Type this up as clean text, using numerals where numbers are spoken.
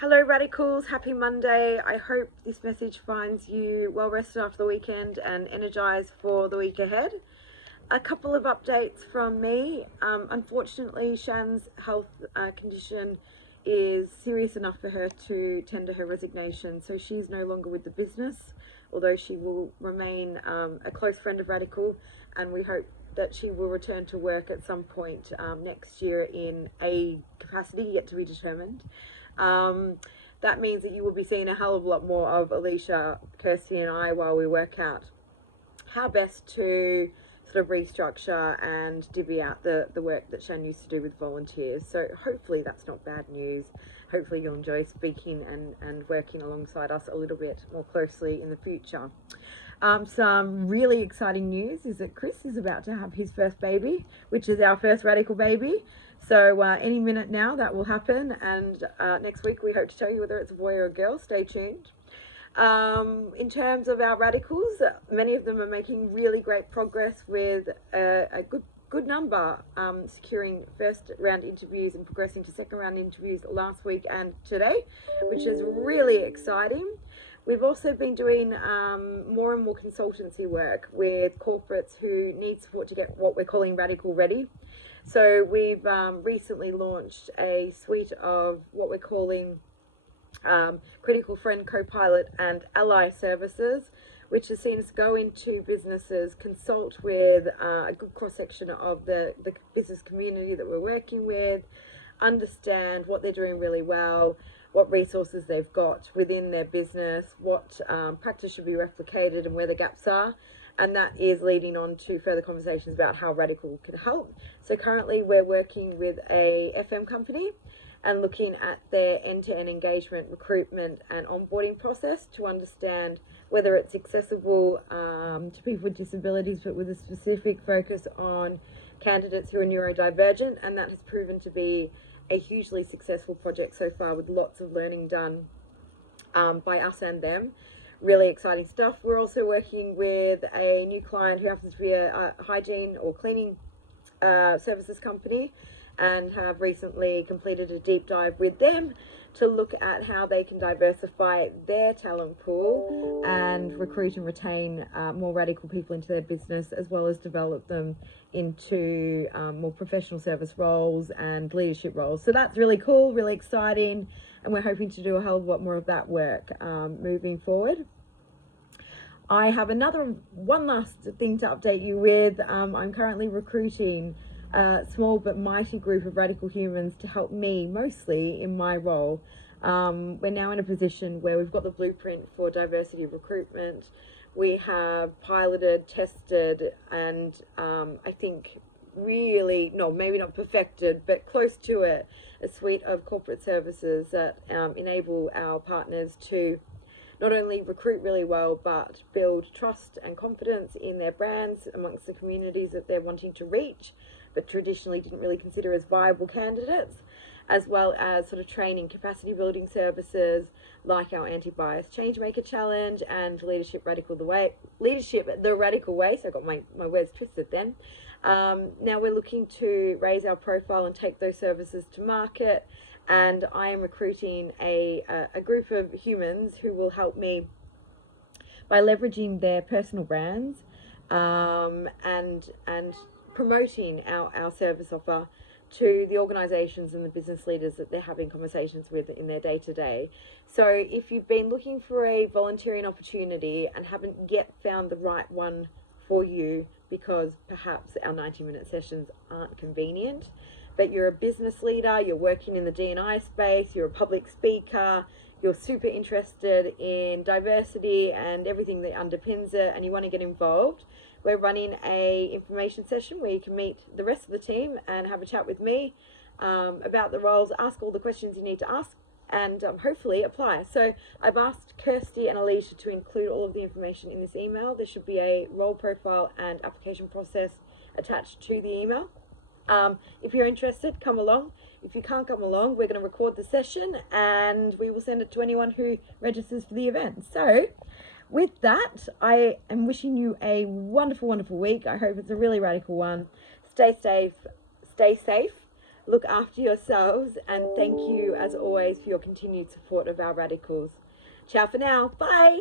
Hello radicals, happy Monday. I hope this message finds you well rested after the weekend and energized for the week ahead. A couple of updates from me. Unfortunately, Shan's health condition is serious enough for her to tender her resignation, so she's no longer with the business, although she will remain a close friend of Radical, and we hope that she will return to work at some point next year in a capacity yet to be determined. That means that you will be seeing a hell of a lot more of Alicia, Kirsty, and I while we work out how best to sort of restructure and divvy out the work that Shan used to do with volunteers. So hopefully that's not bad news. Hopefully you'll enjoy speaking and working alongside us a little bit more closely in the future. Some really exciting news is that Chris is about to have his first baby, which is our first Radical baby. So any minute now that will happen, and next week we hope to tell you whether it's a boy or a girl. Stay tuned. In terms of our radicals, many of them are making really great progress with a good number securing first round interviews and progressing to second round interviews last week and today, which is really exciting. We've also been doing more and more consultancy work with corporates who need support to get what we're calling Radical Ready. So we've recently launched a suite of what we're calling Critical Friend, Co-Pilot and Ally services, which has seen us go into businesses, consult with a good cross-section of the business community that we're working with, understand what they're doing really well, what resources they've got within their business, what practice should be replicated and where the gaps are. And that is leading on to further conversations about how Radical can help. So currently we're working with a FM company and looking at their end-to-end engagement, recruitment and onboarding process to understand whether it's accessible to people with disabilities, but with a specific focus on candidates who are neurodivergent. And that has proven to be a hugely successful project so far, with lots of learning done by us and them. Really exciting stuff. We're also working with a new client who happens to be a hygiene or cleaning services company, and have recently completed a deep dive with them to look at how they can diversify their talent pool and recruit and retain more radical people into their business, as well as develop them into more professional service roles and leadership roles. So that's really cool, really exciting, and we're hoping to do a hell of a lot more of that work moving forward. I have one last thing to update you with. I'm currently recruiting a small but mighty group of radical humans to help me mostly in my role. We're now in a position where we've got the blueprint for diversity recruitment. We have piloted, tested, and I think really, no, maybe not perfected, but close to it, a suite of corporate services that enable our partners to not only recruit really well, but build trust and confidence in their brands amongst the communities that they're wanting to reach, but traditionally didn't really consider as viable candidates, as well as sort of training, capacity building services like our anti-bias changemaker challenge and leadership the radical way. So I got my words twisted then. Now we're looking to raise our profile and take those services to market, and I am recruiting a group of humans who will help me by leveraging their personal brands and promoting our service offer to the organisations and the business leaders that they're having conversations with in their day-to-day. So if you've been looking for a volunteering opportunity and haven't yet found the right one for you because perhaps our 90-minute sessions aren't convenient, but you're a business leader, you're working in the D&I space, you're a public speaker, you're super interested in diversity and everything that underpins it, and you want to get involved, we're running a information session where you can meet the rest of the team and have a chat with me about the roles, ask all the questions you need to ask, and hopefully apply. So I've asked Kirsty and Alicia to include all of the information in this email. There should be a role profile and application process attached to the email. If you're interested, come along. If you can't come along, we're going to record the session and we will send it to anyone who registers for the event. So with that, I am wishing you a wonderful, wonderful week. I hope it's a really radical one. Stay safe, Look after yourselves, and thank you as always for your continued support of our radicals. Ciao for now. Bye.